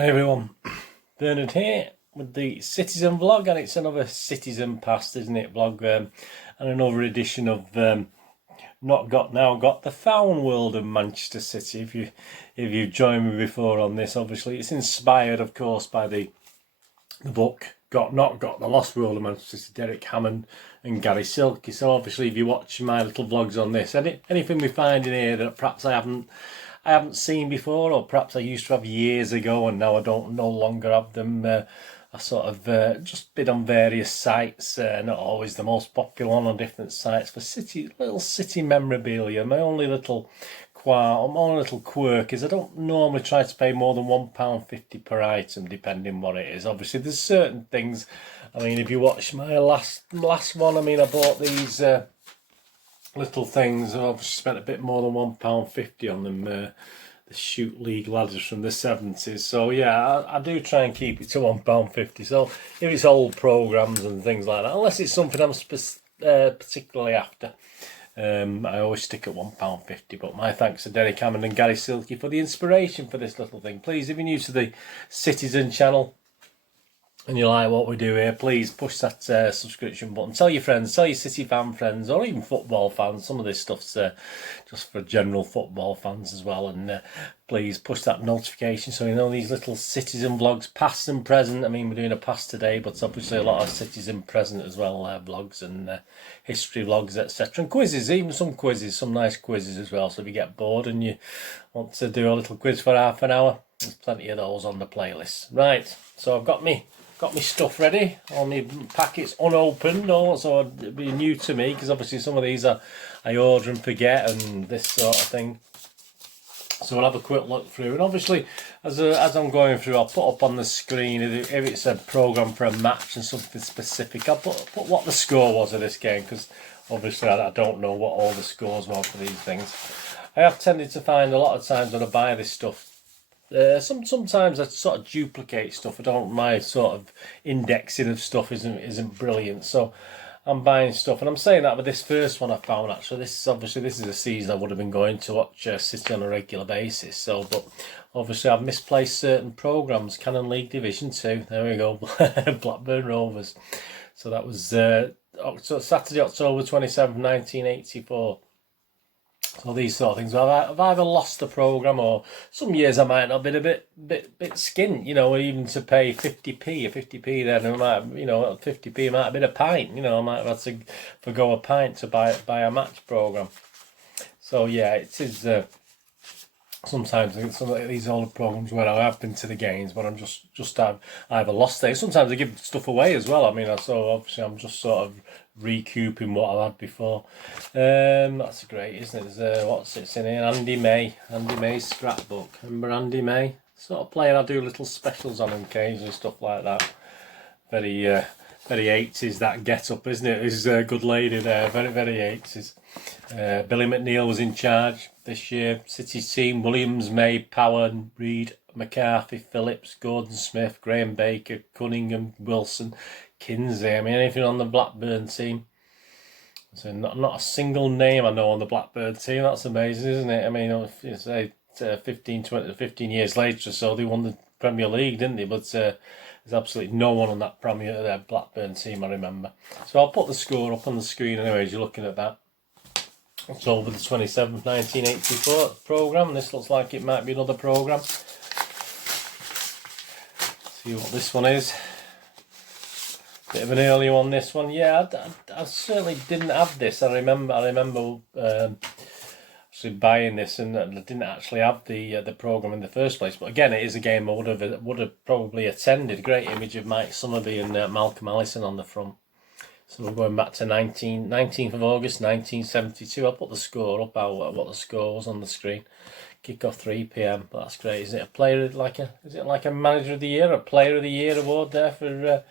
Hi everyone, Bernard here with the Citizen vlog, and it's another Citizen Past, isn't it, vlog, and another edition of Not Got Now Got, the Found World of Manchester City. If you've joined me before on this, obviously it's inspired, of course, by the book Got Not Got, The Lost World of Manchester City, Derek Hammond and Gary Silky. So obviously if you watch my little vlogs on this, anything we find in here that perhaps I haven't seen before, or perhaps I used to have years ago and now I no longer have them, I sort of just bid on various sites, not always the most popular one, on different sites for little city memorabilia. My only little quirk is I don't normally try to pay more than £1.50 per item, depending what it is. Obviously there's certain things, I mean, if you watch my last one, I mean, I bought these little things. I've obviously spent a bit more than £1.50 on them, the Shoot League ladders from the 70s. So yeah, I do try and keep it to £1.50. So if it's old programmes and things like that, unless it's something I'm particularly after, I always stick at £1.50. But my thanks to Derek Hammond and Gary Silky for the inspiration for this little thing. Please, if you're new to the Citizen channel and you like what we do here, please push that subscription button. Tell your friends, tell your City fan friends, or even football fans. Some of this stuff's just for general football fans as well. And please push that notification so you know these little Citizen vlogs, past and present. I mean, we're doing a past today, but obviously a lot of Citizen present as well, vlogs and history vlogs, etc. And quizzes, even some quizzes, some nice quizzes as well. So if you get bored and you want to do a little quiz for half an hour, there's plenty of those on the playlist. Right, so I've got my stuff ready, all my packets unopened, so it'd be new to me, because obviously some of these I order and forget and this sort of thing. So we'll have a quick look through, and obviously as I'm going through, I'll put up on the screen, if it's a programme for a match and something specific, I'll put what the score was of this game, because obviously I don't know what all the scores were for these things. I have tended to find a lot of times when I buy this stuff, sometimes I sort of duplicate stuff. I don't, my sort of indexing of stuff isn't brilliant, so I'm buying stuff. And I'm saying that with this first one I found, actually, this is a season I would have been going to watch City on a regular basis. So, but obviously I've misplaced certain programmes. Cannon League Division 2, there we go, Blackburn Rovers. So that was Saturday, October 27th, 1984. So these sort of things, I've either lost the programme, or some years I might not have been a bit skint, you know, even to pay 50p then, I might, you know, 50p might have been a pint, you know, I might have had to forgo a pint to buy a match programme. So yeah, it is sometimes some of these older programmes where I have been to the games, but I'm just either lost it. Sometimes I give stuff away as well. I mean, so obviously I'm just sort of recouping what I had before. That's great, isn't it? There's what's it's in here? Andy May's scrapbook. Remember Andy May? Sort of player I do little specials on him occasionally, stuff like that. Very 80s, that get up, isn't it? This is a good lady there, very 80s. Billy McNeil was in charge this year. City's team: Williams, May, Power, Reed, McCarthy, Phillips, Gordon Smith, Graham Baker, Cunningham, Wilson, Kinsey. I mean, anything on the Blackburn team. So not a single name I know on the Blackburn team. That's amazing, isn't it? I mean, if you say 15 years later or so, they won the Premier League, didn't they? But there's absolutely no one on that Blackburn team I remember. So I'll put the score up on the screen anyway as you're looking at that. October the 27th, 1984 programme. This looks like it might be another programme. See what this one is. Bit of an early one, this one. Yeah, I certainly didn't have this. I remember actually buying this, and I didn't actually have the programme in the first place. But again, it is a game I would have probably attended. Great image of Mike Summerby and Malcolm Allison on the front. So we're going back to 19th of August 1972. I'll put the score up, what the score was on the screen. Kick off 3 p.m. But that's great. Is it like a Manager of the Year, a Player of the Year award there for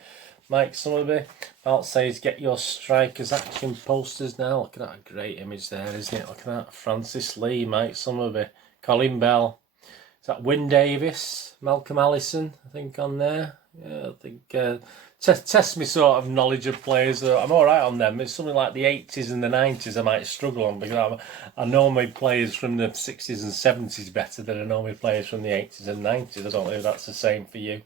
Mike Summerby? Alt says get your strikers action posters now. Look at that great image there, isn't it? Look at that. Francis Lee, Mike Summerby, Colin Bell. Is that Wyn Davis, Malcolm Allison, I think, on there? Yeah, I think test me sort of knowledge of players. I'm all right on them. It's something like the 80s and the 90s I might struggle on, because I know my players from the 60s and 70s better than I know my players from the 80s and 90s. I don't know if that's the same for you.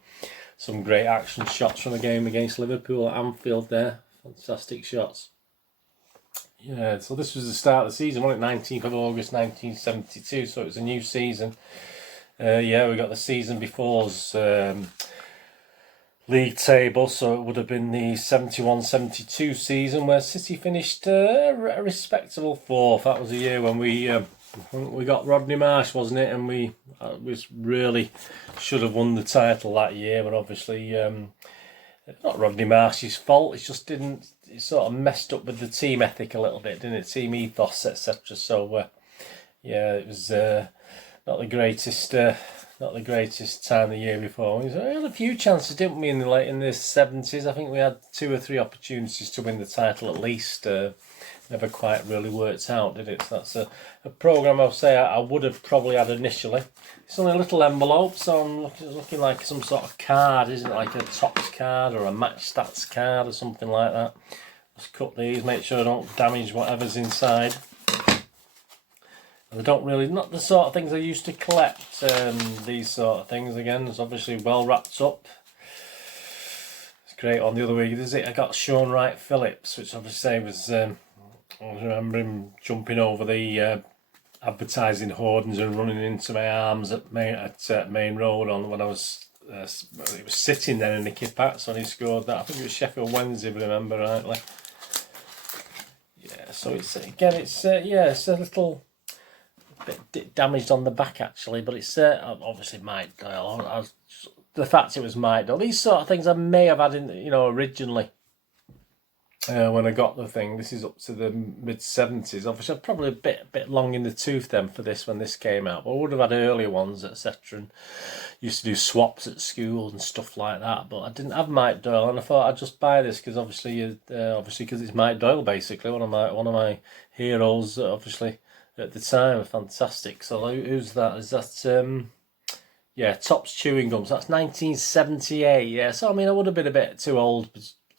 Some great action shots from the game against Liverpool at Anfield there. Fantastic shots. Yeah, so this was the start of the season, wasn't it? 19th of August 1972, so it was a new season. Yeah, we got the season before's league table, so it would have been the 71-72 season, where City finished a respectable fourth. That was the year when we got Rodney Marsh, wasn't it? And we really should have won the title that year, but obviously not Rodney Marsh's fault. It just didn't. It sort of messed up with the team ethic a little bit, didn't it? Team ethos, etc. So yeah, it was not the greatest. Not the greatest time the year before. We had a few chances, didn't we, in the 70s? I think we had 2 or 3 opportunities to win the title at least. Never quite really worked out, did it? So that's a programme I'll say I would have probably had initially. It's only a little envelope, so I'm looking like some sort of card, isn't it? Like a Topps card or a Match Stats card or something like that. Let's cut these, make sure I don't damage whatever's inside. And they don't really, not the sort of things I used to collect, these sort of things. Again, it's obviously well wrapped up. It's great. On the other week, is it? I got Sean Wright Phillips, which obviously was, I remember him jumping over the advertising hoardings and running into my arms at Main Road when I was, it was sitting there in the Nicky Pats when he scored that. I think it was Sheffield Wednesday, if I remember rightly. Yeah, so it's, again, it's, yeah, it's a little bit damaged on the back actually, but it's obviously Mike Doyle. The fact it was Mike Doyle, these sort of things I may have had in, originally when I got the thing. This is up to the mid-70s. Obviously, I'm probably a bit long in the tooth then for this when this came out, but I would have had earlier ones, etc. And used to do swaps at school and stuff like that. But I didn't have Mike Doyle, and I thought I'd just buy this because obviously because it's Mike Doyle, basically one of my heroes. Obviously, at the time, fantastic. So who's that? Is that yeah, Topps Chewing Gums? That's 1978. Yeah, so I mean, I would have been a bit too old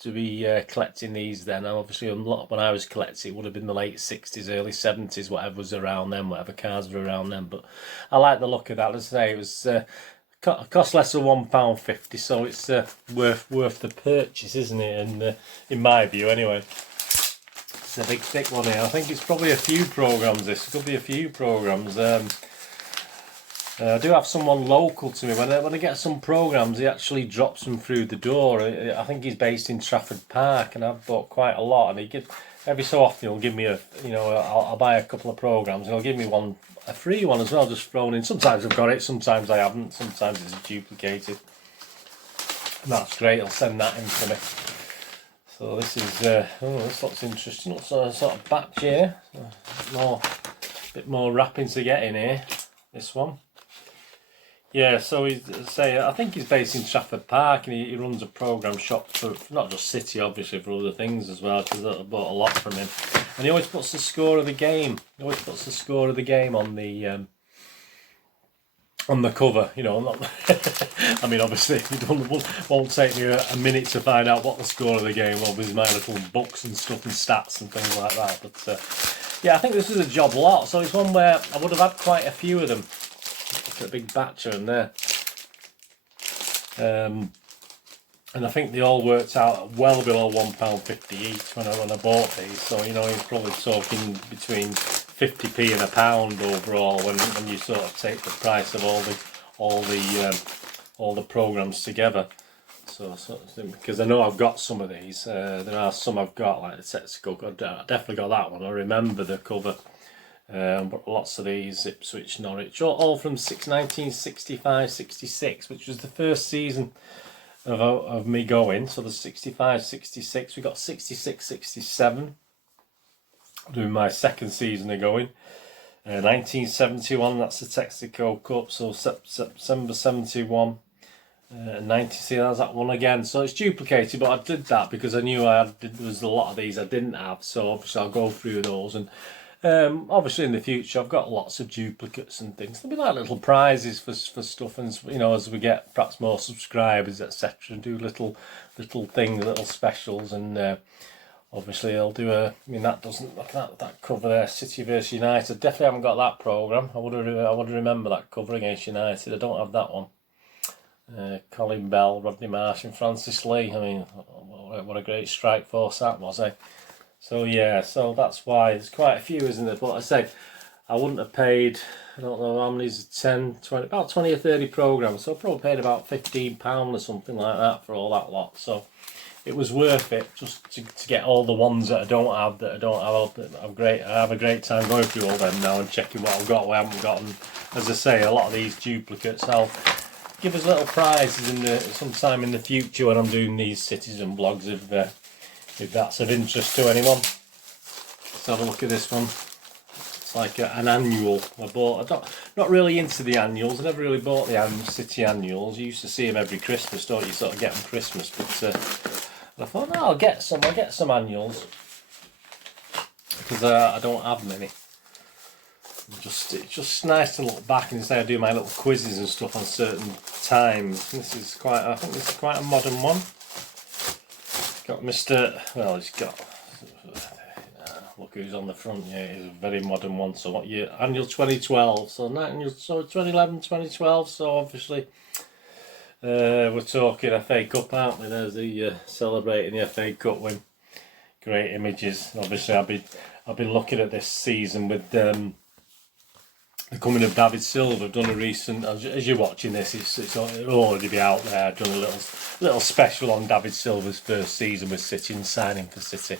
to be collecting these then. Obviously, a lot when I was collecting, it would have been the late 60s, early 70s, whatever was around then, whatever cards were around then. But I like the look of that. Let's say it was cost less than £1.50, so it's worth the purchase, isn't it? And in my view, anyway. It's a big thick one here. I think it's probably a few programmes. This could be a few programmes. I do have someone local to me. When I get some programmes, he actually drops them through the door. I think he's based in Trafford Park, and I've bought quite a lot. And every so often he'll give me I'll buy a couple of programmes, and he'll give me a free one as well, just thrown in. Sometimes I've got it, sometimes I haven't. Sometimes it's duplicated. And that's great. He'll send that in for me. So this is, this looks interesting. Looks like a sort of batch here. So bit more wrapping to get in here. This one. Yeah, so I think he's based in Trafford Park, and he runs a programme shop for not just City, obviously, for other things as well, because I bought a lot from him. And he always puts the score of the game. On the cover, not, I mean, obviously, it won't take me a minute to find out what the score of the game was with my little books and stuff and stats and things like that. But yeah, I think this is a job lot. So it's one where I would have had quite a few of them. Look at a big batch in there. And I think they all worked out well below £1.50 each when I bought these. So he's probably talking between 50p and £1 overall when you sort of take the price of all the programs together. So because I know I've got some of these. There are some I've got, like the Texaco. I definitely got that one. I remember the cover. But lots of these, Ipswich, Norwich, all from 1965-66, which was the first season of me going. So the 65-66, we got 66-67, doing my second season of going. 1971, that's the Texaco Cup, so September 71. 90, see, that's that one again. So it's duplicated, but I did that because I knew there was a lot of these I didn't have. So obviously I'll go through those, and Obviously in the future I've got lots of duplicates and things. There'll be like little prizes for stuff, and you know, as we get perhaps more subscribers, etc., and do little things, little specials, and obviously I'll do a. I mean, that doesn't that cover there, City vs United. Definitely haven't got that programme. I would remember that cover against United. I don't have that one. Colin Bell, Rodney Marsh, and Francis Lee. I mean, what a great strike force that was, eh? So yeah, so that's why there's quite a few, isn't there? But I say, I wouldn't have paid, I don't know how many, 10, 20, about 20 or 30 programmes, so I probably paid about £15 or something like that for all that lot. So it was worth it just to get all the ones that I don't have, I have a great time going through all them now and checking what I've got, what I haven't got. And as I say, a lot of these duplicates, I'll give us little prizes sometime in the future when I'm doing these cities and vlogs, if that's of interest to anyone. Let's have a look at this one. It's like an annual I bought. Not really into the annuals. I never really bought the city annuals. You used to see them every Christmas, don't you? Sort of get them Christmas, but I thought, no, I'll get some annuals because I don't have many. It's just nice to look back and say I do my little quizzes and stuff on certain times. I think this is quite a modern one. Got Mr. Well, he's got. Look who's on the front. Yeah, it's a very modern one. So what year? Annual 2012. So 2011, 2012. So obviously, we're talking FA Cup, aren't we? There's the celebrating the FA Cup win. Great images. Obviously, I've been looking at this season with the coming of David Silva. I've done a recent, as you're watching this, it'll already be out there. I've done a little special on David Silva's first season with City and signing for City,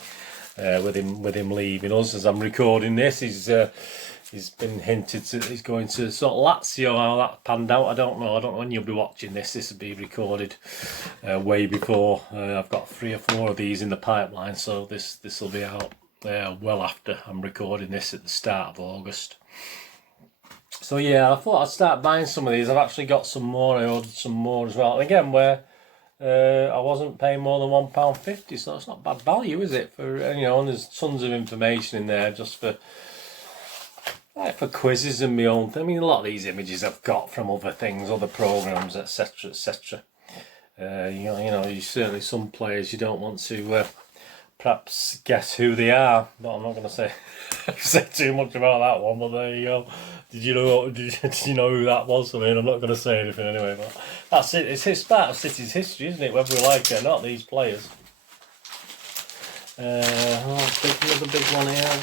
with him leaving us. As I'm recording this, he's been hinted to he's going to sort of Lazio. How that panned out, I don't know when you'll be watching this. This will be recorded way before. I've got 3 or 4 of these in the pipeline, so this will be out well after I'm recording this at the start of August. So yeah, I thought I'd start buying some of these. I've actually got some more. I ordered some more as well. And again, where I wasn't paying more than £1.50, so it's not bad value, is it? For and there's tons of information in there just for quizzes and my own thing. I mean, a lot of these images I've got from other things, other programs, etc., etc. You certainly some players you don't want to perhaps guess who they are, but I'm not going to say too much about that one. But there you go. Did you know who that was? I mean, I'm not going to say anything anyway. But that's it. It's part of City's history, isn't it? Whether we like it or not, these players. Another big one here.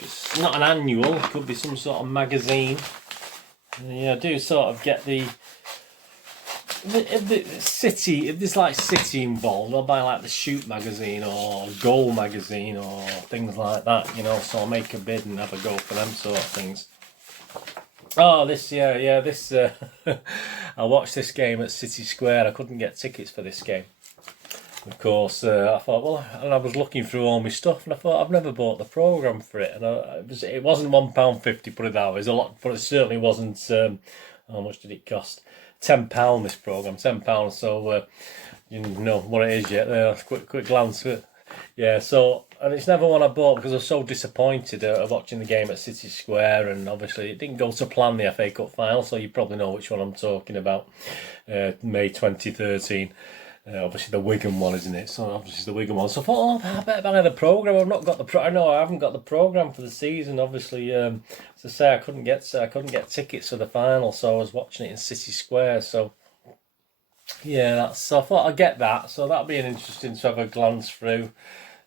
It's not an annual. It could be some sort of magazine. Yeah, I do sort of get the City, if there's like City involved, I'll buy like the Shoot magazine or Goal magazine or things like that, so I'll make a bid and have a go for them sort of things. Oh, this I watched this game at City Square. I couldn't get tickets for this game. Of course, I thought, and I was looking through all my stuff, and I thought, I've never bought the programme for it, and it wasn't £1.50, put it that way. It was a lot, but it certainly wasn't. How much did it cost? £10 this programme, £10. So you know what it is yet. Quick glance at it. Yeah. So, and it's never one I bought because I was so disappointed watching the game at City Square, and obviously it didn't go to plan, the FA Cup final. So you probably know which one I'm talking about. May 2013. Obviously the Wigan one, isn't it? So obviously the Wigan one. So I thought, I better buy the programme. I've not got the I haven't got the programme for the season. Obviously, as I say, I couldn't get tickets for the final, so I was watching it in City Square. So yeah, so I thought I'd get that. So that'll be an interesting to have a glance through.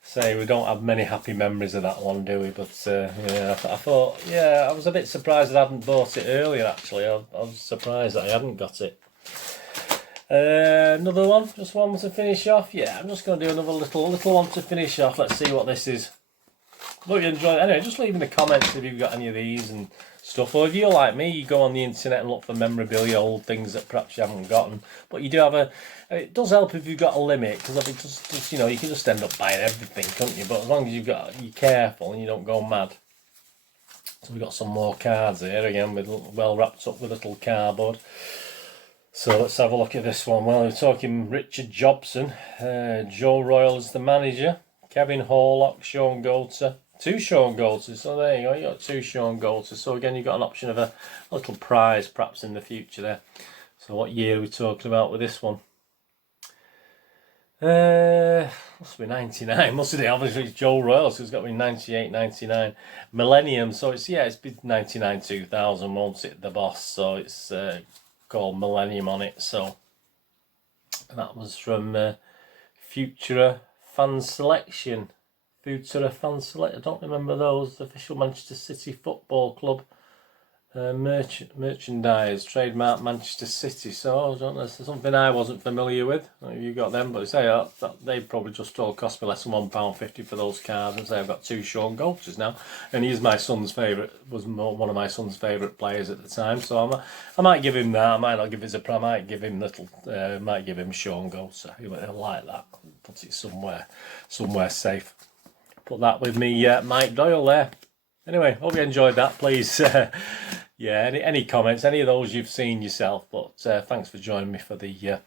Say we don't have many happy memories of that one, do we? But yeah, I thought, yeah, I was a bit surprised I hadn't bought it earlier. Actually, I was surprised that I hadn't got it. Another one, just one to finish off. Yeah, I'm just going to do another little one to finish off. Let's see what this is. Hope you enjoy it. Anyway, just leave in the comments if you've got any of these and stuff. Or if you're like me, you go on the internet and look for memorabilia, old things that perhaps you haven't gotten. But you do have it does help if you've got a limit, because I mean, just you can just end up buying everything, can't you? But as long as you're careful and you don't go mad. So we've got some more cards here again, well wrapped up with little cardboard. So let's have a look at this one. Well, we're talking Richard Jobson, Joe Royal is the manager, Kevin Horlock, Sean Goldser, 2 Sean Golters. So there you go, you got 2 Sean Golters. So again, you've got an option of a little prize perhaps in the future there. So what year are we talking about with this one? Must be 99, must it? Obviously it's Joe Royal, so it's got to be 98, 99. Millennium, so it's been 99, 2000, won't it, the boss? So it's called Millennium on it. So that was from Futura Fan Selection. Futura Fan Select, I don't remember those. Official Manchester City Football Club. Merchandise, trademark Manchester City. So I don't know, something I wasn't familiar with. You got them, but say that they probably just all cost me less than £1.50 for those cards. And say I've got 2 Sean Golters now, and he's my son's favourite. Was one of my son's favourite players at the time. So I might give him that. I might not give it a. I might give him might give him Sean Golter. He'll like that. Put it somewhere safe. Put that with me, Mike Doyle there. Anyway, hope you enjoyed that. Please, yeah, any comments, any of those you've seen yourself. But thanks for joining me for the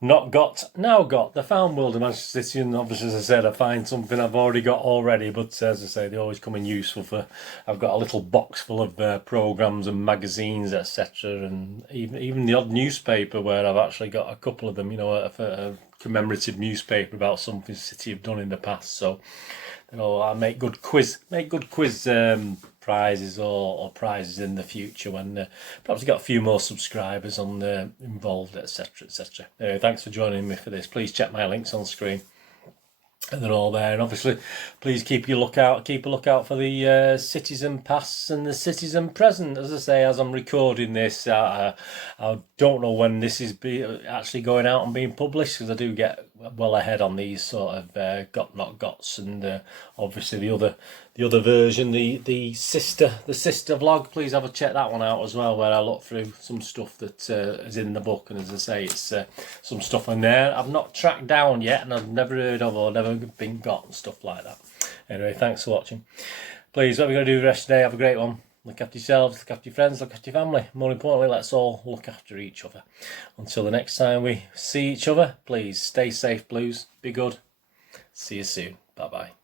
Not Got, Now Got, the Found World of Manchester City. And obviously, as I said, I find something I've already got already. But as I say, they always come in useful for. I've got a little box full of programmes and magazines, etc. And even the odd newspaper where I've actually got a couple of them. You know, a commemorative newspaper about something City have done in the past. So. I make good quiz prizes or prizes in the future when perhaps got a few more subscribers on involved, etc, etc. Anyway, thanks for joining me for this. Please check my links on screen, and they're all there. And obviously, please keep a lookout for the Citizen Pass and the Citizen Present. As I say, as I'm recording this, I don't know when this is actually going out and being published, because I do get well ahead on these sort of got not gots, and obviously the other version, the sister vlog. Please have a check that one out as well, where I look through some stuff that is in the book. And as I say, it's some stuff in there I've not tracked down yet, and I've never heard of or never been got, and stuff like that. Anyway, thanks for watching. Please, what we're going to do the rest of the day, have a great one. Look after yourselves, look after your friends, look after your family. More importantly, let's all look after each other. Until the next time we see each other, please stay safe, Blues. Be good. See you soon. Bye-bye.